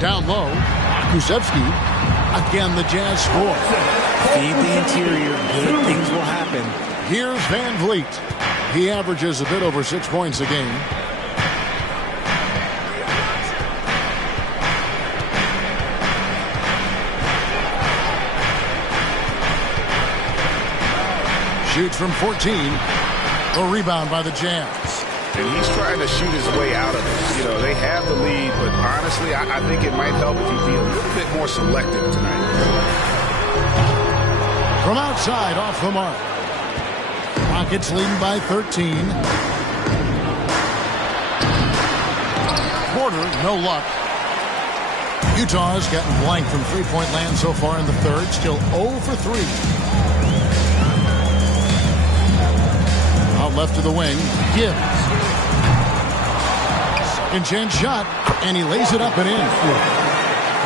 Down low, Kusevsky. Again, the Jazz score. Feed the interior. Good things will happen. Here's Van Vliet. He averages a bit over 6 points a game. Shoots from 14. A rebound by the Jazz. And he's trying to shoot his way out of it. You know, they have the lead, but honestly, I think it might help if he be a little bit more selective tonight. From outside, off the mark. Rockets leading by 13. Porter, no luck. Utah's gotten blank from three-point land so far in the third. Still 0 for 3. Out left to the wing. Gibbs. Second chance shot, and he lays it up and in.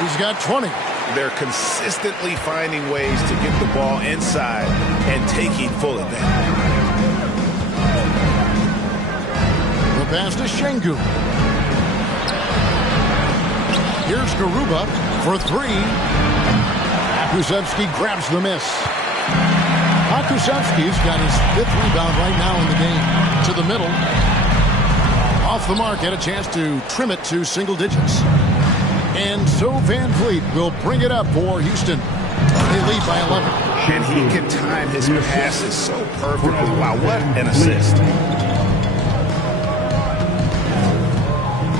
He's got 20. They're consistently finding ways to get the ball inside and taking full advantage. The pass to Şengün. Here's Garuba for 3. Kusevsky grabs the miss. Kusevsky's got his 5th rebound right now in the game. To the middle. Off the mark, had a chance to trim it to single digits. And so Van Vliet will bring it up for Houston. They lead by 11. And he can time his passes so perfectly. Wow, what an assist.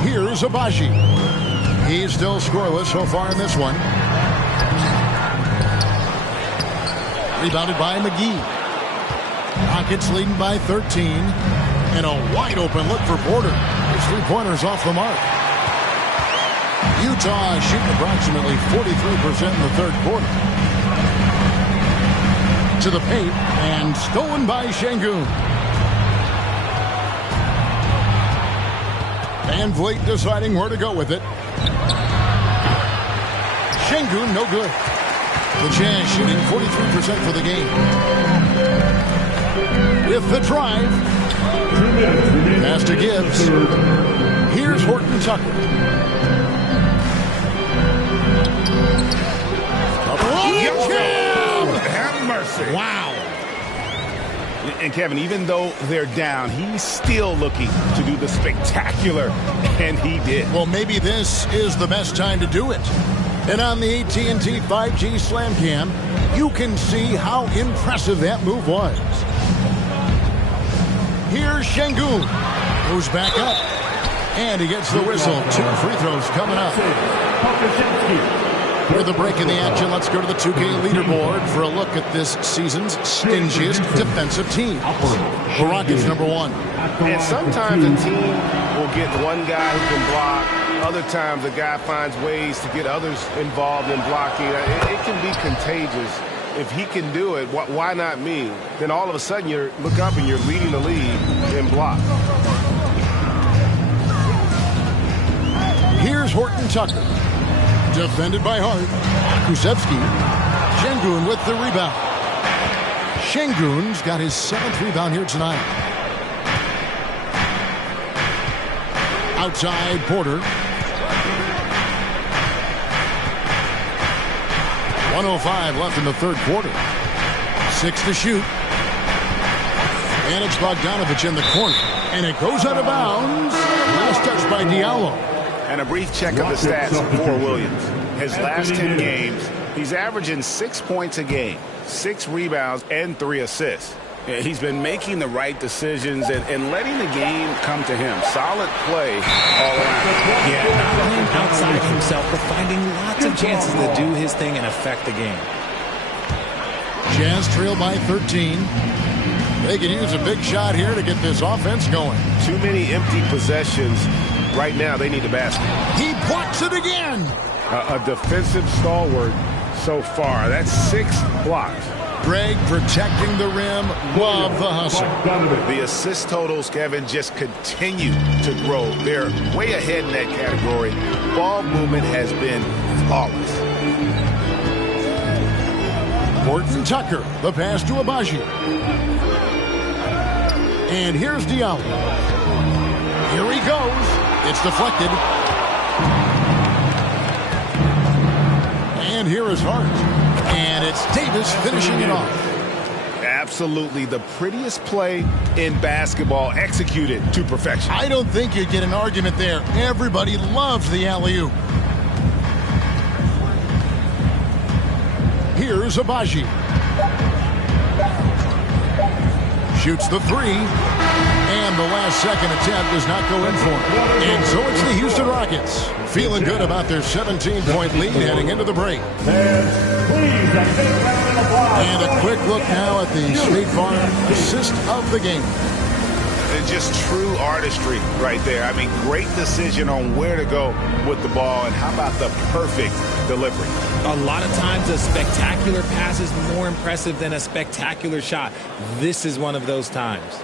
Here's Abaji. He's still scoreless so far in this one. Rebounded by McGee. Rockets leading by 13. And a wide open look for Porter. His three-pointers off the mark. Utah shooting approximately 43% in the third quarter. To the paint and stolen by Şengün. Van Vliet deciding where to go with it. Şengün no good. The Jazz shooting 43% for the game. With the drive. Pass to Gibbs. Here's Horton Tucker. Have mercy. Wow. And Kevin, even though they're down, he's still looking to do the spectacular, and he did. Well, maybe this is the best time to do it. And on the AT&T 5G Slam Cam, you can see how impressive that move was. Here's Şengün. Goes back up. And he gets the whistle. 2 free throws coming up. With a break in the action, let's go to the 2K leaderboard for a look at this season's stingiest defensive team. The Rockets, number 1. And sometimes a team will get one guy who can block. Other times a guy finds ways to get others involved in blocking. It can be contagious. If he can do it, why not me? Then all of a sudden you look up and you're leading the league in block. Here's Horton Tucker. Defended by Hart. Kusevsky. Şengün with the rebound. Şengün's got his 7th rebound here tonight. Outside Porter. 1:05 left in the third quarter. 6 to shoot. And it's Bogdanovich in the corner. And it goes out of bounds. Last touch by Diallo. And a brief check of the stats for Williams. His last 10 games, he's averaging 6 points a game, 6 rebounds, and 3 assists. He's been making the right decisions and letting the game come to him. Solid play all around. Yeah, not playing outside himself, but finding lots of chances to do his thing and affect the game. Jazz trail by 13. They can use a big shot here to get this offense going. Too many empty possessions. Right now, they need the basket. He blocks it again. A defensive stalwart so far. That's 6 blocks. Greg protecting the rim. Love the hustle. The assist totals, Kevin, just continue to grow. They're way ahead in that category. Ball movement has been flawless. Horton Tucker, the pass to Abaji. And here's Diallo. Here he goes. It's deflected. And here is Hart. And it's Davis finishing it off. Absolutely the prettiest play in basketball, executed to perfection. I don't think you get an argument there. Everybody loves the alley-oop. Here's Abaji. Shoots the 3. And the last second attempt does not go in for him. And so it's the Houston Rockets feeling good about their 17-point lead heading into the break. And a quick look now at the State Farm assist of the game. And just true artistry right there. I mean, great decision on where to go with the ball, and how about the perfect delivery? A lot of times a spectacular pass is more impressive than a spectacular shot. This is one of those times.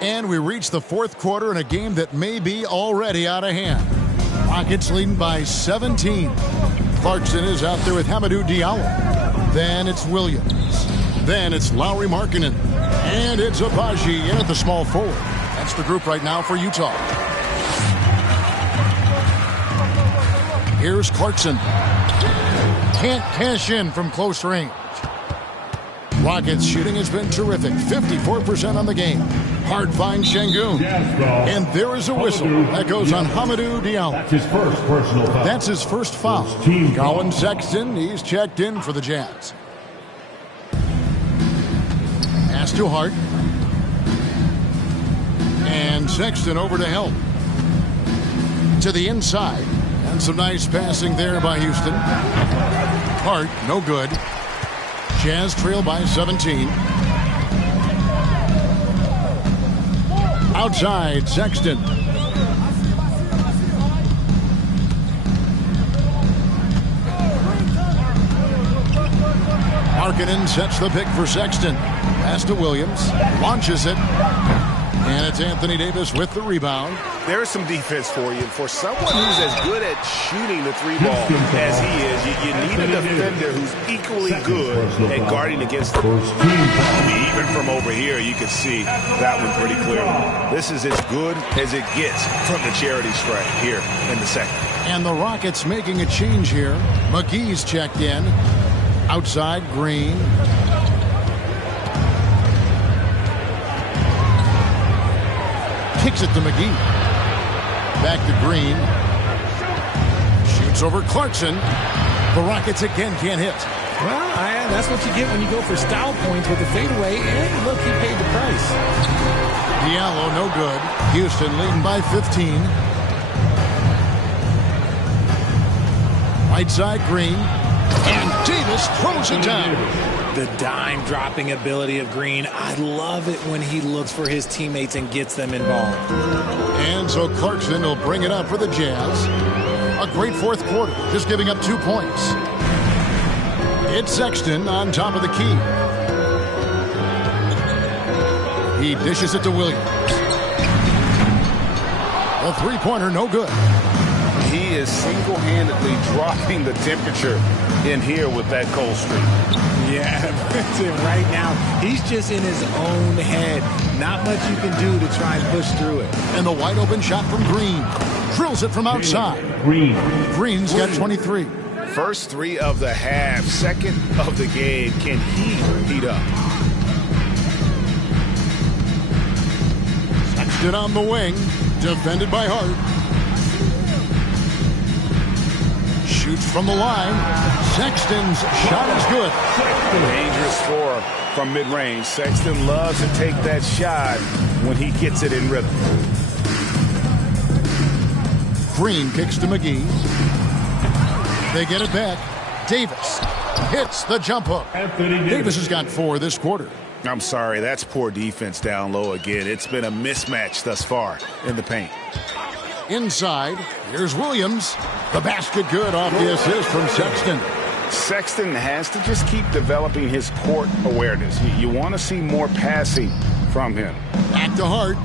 And we reach the fourth quarter in a game that may be already out of hand. Rockets leading by 17. Clarkson is out there with Hamidou Diallo. Then it's Williams. Then it's Lauri Markkanen. And it's Abaji in at the small forward. That's the group right now for Utah. Here's Clarkson. Can't cash in from close range. Rockets shooting has been terrific. 54% on the game. Hard find Şengün. And there is a whistle that goes on Hamidou Diallo. That's his first personal foul. That's his first foul. Colin Sexton, he's checked in for the Jazz. Pass to Hart. And Sexton over to help. To the inside. And some nice passing there by Houston. Hart, no good. Jazz trail by 17. Outside, Sexton. Markkanen sets the pick for Sexton. Pass to Williams. Launches it. And it's Anthony Davis with the rebound. There's some defense for you. For someone who's as good at shooting the 3-ball as he is, you need a defender who's equally good at guarding against the first team. I mean, even from over here, you can see that one pretty clearly. This is as good as it gets from the charity stripe here in the second. And the Rockets making a change here. McGee's checked in. Outside, Green. Kicks it to McGee. Back to Green. Shoots over Clarkson. The Rockets again can't hit. Well, that's what you get when you go for style points with the fadeaway. And look, he paid the price. Diallo, no good. Houston leading by 15. Right side, Green. And Davis throws it down. The dime dropping ability of Green. I love it when he looks for his teammates and gets them involved. And so Clarkson will bring it up for the Jazz. A great fourth quarter, just giving up 2 points. It's Sexton on top of the key. He dishes it to Williams. A three-pointer, no good. He is is single-handedly dropping the temperature in here with that cold streak. Yeah, right now, he's just in his own head. Not much you can do to try and push through it. And the wide open shot from Green. Drills it from outside. Green's got 23. First three of the half, second of the game. Can he heat up? Sexton on the wing. Defended by Hart. Shoots from the line. Sexton's shot is good. Dangerous score from mid-range. Sexton loves to take that shot when he gets it in rhythm. Green kicks to McGee. They get it back. Davis hits the jump hook. Davis has got 4 this quarter. I'm sorry, that's poor defense down low again. It's been a mismatch thus far in the paint. Inside, here's Williams. The basket good off the assist from Sexton. Sexton has to just keep developing his court awareness. You want to see more passing from him. Back to Hart.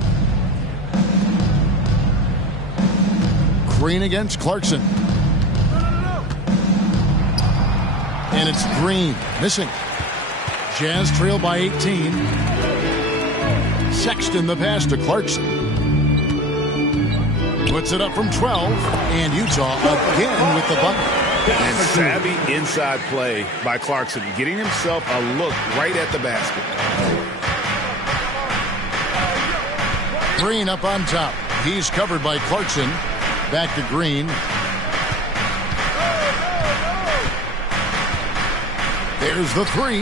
Green against Clarkson. And it's Green missing. Jazz trail by 18. Sexton the pass to Clarkson. Puts it up from 12. And Utah again with the bucket. And savvy inside play by Clarkson, getting himself a look right at the basket. Green up on top. He's covered by Clarkson. Back to Green. There's the 3.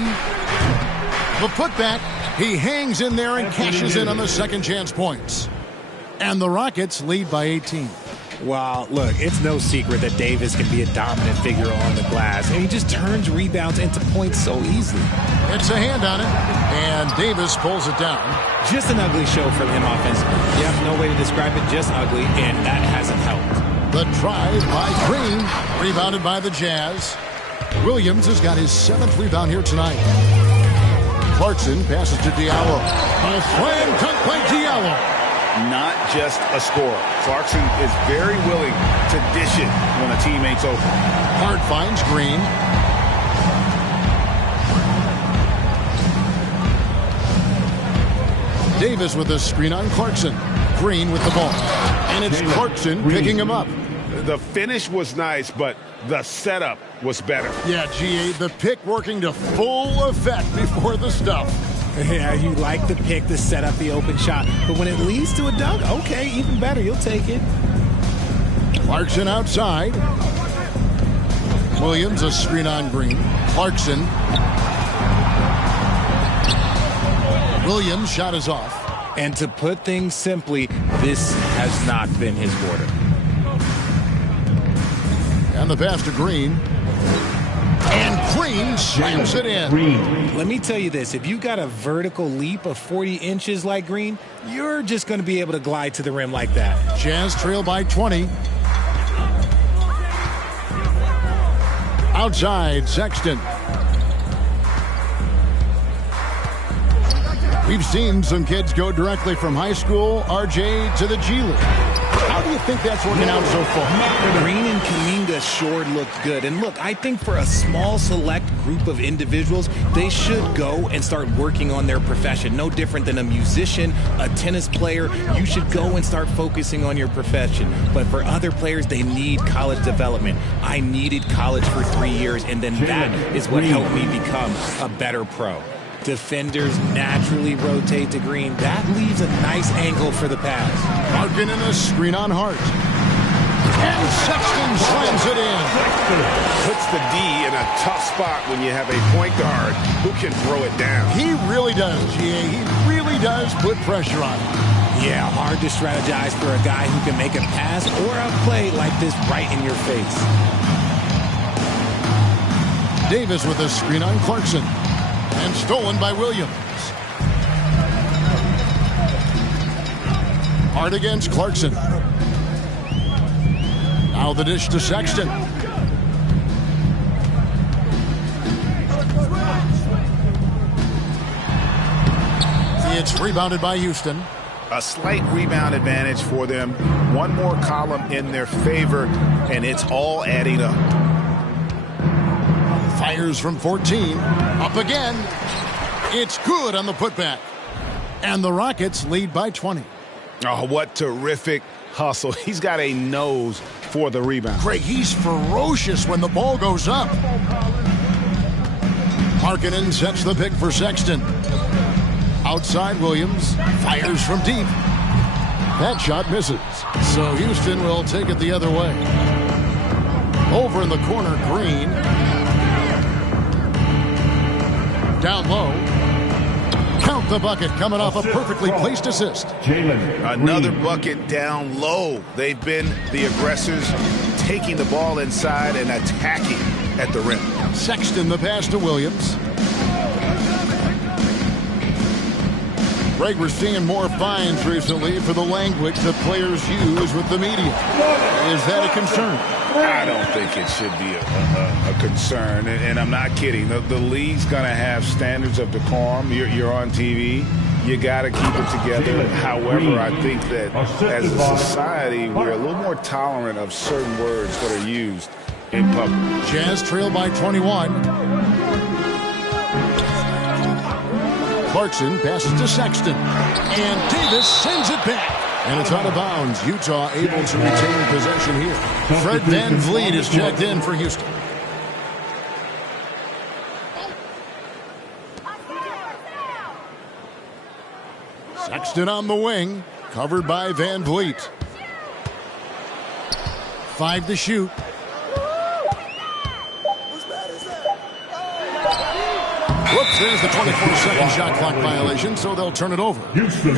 The putback. He hangs in there and cashes in on the second chance points. And the Rockets lead by 18. Well, look, it's no secret that Davis can be a dominant figure on the glass, and he just turns rebounds into points so easily. It's a hand on it, and Davis pulls it down. Just an ugly show from him offensively. Yep, no way to describe it, just ugly, and that hasn't helped. The drive by Green, rebounded by the Jazz. Williams has got his 7th rebound here tonight. Clarkson passes to Diallo. A slam dunk by Diallo. Not just a scorer. Clarkson is very willing to dish it when a teammate's open. Hart finds Green. Davis with a screen on Clarkson. Green with the ball. And it's Clarkson picking him up. The finish was nice, but the setup was better. Yeah, GA, the pick working to full effect before the stuff. Yeah, you like the pick to set up the open shot, but when it leads to a dunk, okay, even better, you'll take it. Clarkson outside. Williams a screen on Green. Clarkson. Williams shot is off. And to put things simply, this has not been his quarter. And the pass to Green. And Green slams it in. Let me tell you this. If you got a vertical leap of 40 inches like Green, you're just going to be able to glide to the rim like that. Jazz trail by 20. Outside, Sexton. We've seen some kids go directly from high school, RJ, to the G League. How do you think that's working out so far? Green and Kuminga sure looked good. And look, I think for a small select group of individuals, they should go and start working on their profession. No different than a musician, a tennis player. You should go and start focusing on your profession. But for other players, they need college development. I needed college for 3 years, and then that is what helped me become a better pro. Defenders naturally rotate to Green. That leaves a nice angle for the pass. Larkin in a screen on Hart. And Sexton slams it in. Puts the D in a tough spot when you have a point guard who can throw it down. He really does, GA. He really does put pressure on him. Yeah, hard to strategize for a guy who can make a pass or a play like this right in your face. Davis with a screen on Clarkson. And stolen by Williams. Hart against Clarkson. Now the dish to Sexton. It's rebounded by Houston. A slight rebound advantage for them. One more column in their favor, and it's all adding up. Fires from 14. Up again. It's good on the putback. And the Rockets lead by 20. Oh, what terrific hustle. He's got a nose for the rebound. Craig, he's ferocious when the ball goes up. Markkanen sets the pick for Sexton. Outside, Williams fires from deep. That shot misses. So Houston will take it the other way. Over in the corner, Green. Down low. Count the bucket coming off a perfectly placed assist. Another bucket down low. They've been the aggressors, taking the ball inside and attacking at the rim. Sexton the pass to Williams. Greg, we're seeing more fines recently for the language that players use with the media. Is that a concern? I don't think it should be a concern, and I'm not kidding. The league's going to have standards of decorum. You're on TV. You got to keep it together. However, I think that as a society, we're a little more tolerant of certain words that are used in public. Jazz trail by 21. Clarkson passes to Sexton. And Davis sends it back. And it's out of bounds. Utah able to retain possession here. Fred VanVleet is checked in for Houston. Sexton on the wing. Covered by VanVleet. 5 to shoot. Whoops, there's the 24-second shot clock violation, so they'll turn it over.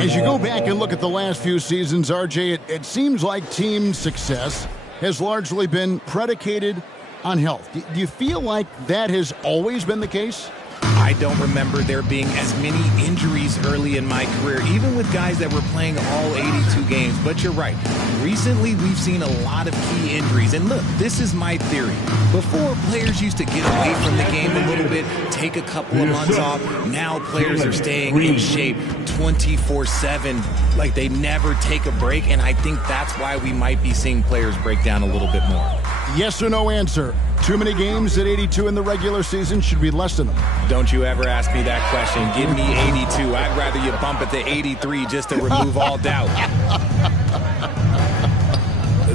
As you go back and look at the last few seasons, RJ, it seems like team success has largely been predicated on health. Do you feel like that has always been the case? I don't remember there being as many injuries early in my career, even with guys that were playing all 82 games. But you're right. Recently, we've seen a lot of key injuries. And look, this is my theory. Before, players used to get away from the game a little bit, take a couple of months off. Now players are staying in shape 24/7, like they never take a break. And I think that's why we might be seeing players break down a little bit more. Yes or no answer. Too many games at 82 in the regular season, should we lessen them? Don't you ever ask me that question. Give me 82. I'd rather you bump it to 83 just to remove all doubt.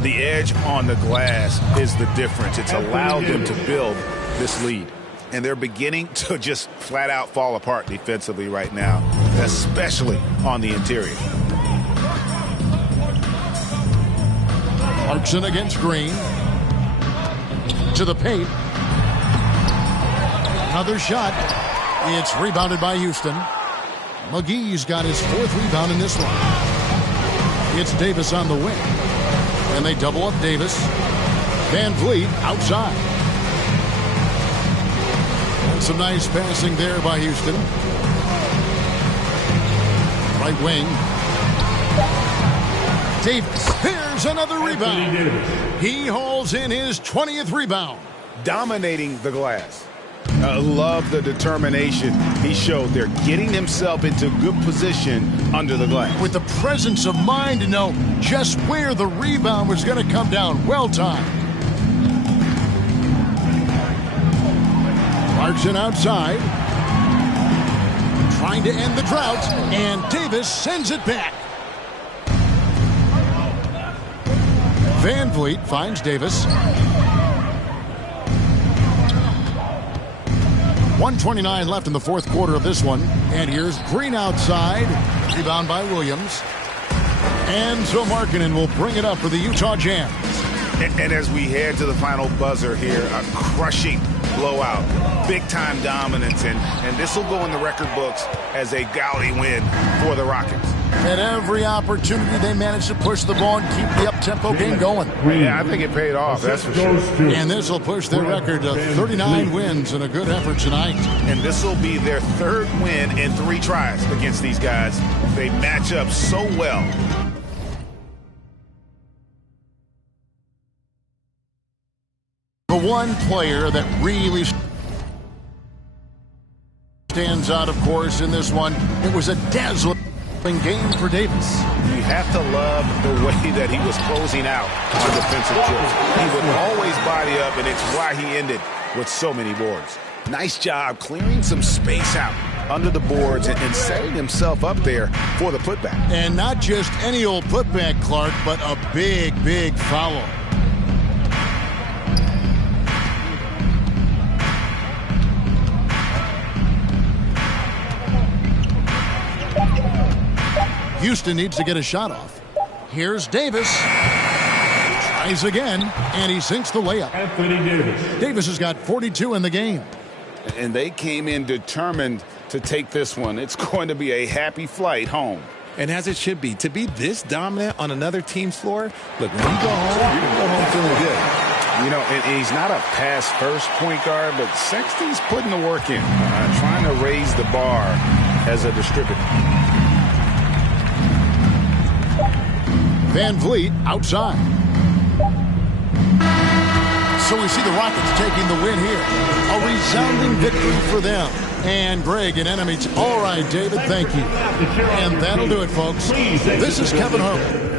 The edge on the glass is the difference. It's allowed them to build this lead. And they're beginning to just flat out fall apart defensively right now, especially on the interior. Clarkson against Green. To the paint. Another shot. It's rebounded by Houston. McGee's got his 4th rebound in this one. It's Davis on the wing. And they double up Davis. VanVleet outside. And some nice passing there by Houston. Right wing. Davis. Here's another rebound. He hauls in his 20th rebound. Dominating the glass. Love the determination he showed there, getting himself into good position under the glass. With the presence of mind to know just where the rebound was going to come down. Well timed. Clarkson outside. Trying to end the drought. And Davis sends it back. VanVleet finds Davis. 1:29 left in the 4th quarter of this one. And here's Green outside. Rebound by Williams. And so Markkanen will bring it up for the Utah Jazz. And as we head to the final buzzer here, a crushing blowout. Big-time dominance. And this will go in the record books as a gaudy win for the Rockets. At every opportunity, they managed to push the ball and keep the up-tempo game going. Yeah, I think it paid off, that's for sure. And this will push their record to 39 wins and a good effort tonight. And this will be their 3rd win in 3 tries against these guys. They match up so well. The one player that really stands out, of course, in this one, it was a dazzling opening game for Davis. You have to love the way that he was closing out on defensive trips. He would always body up, and it's why he ended with so many boards. Nice job clearing some space out under the boards and setting himself up there for the putback. And not just any old putback, Clark, but a big, big foul. Houston needs to get a shot off. Here's Davis. Tries again, and he sinks the layup. Anthony Davis. Davis has got 42 in the game. And they came in determined to take this one. It's going to be a happy flight home. And as it should be, to be this dominant on another team's floor, look, when you go home, you're going to go home feeling good. You know, and he's not a pass-first point guard, but Sexton's putting the work in, trying to raise the bar as a distributor. Van Vliet outside. So we see the Rockets taking the win here. A resounding victory for them. And Greg and enemy. All right, David, thank you. And that'll do it, folks. This is Kevin Harlan.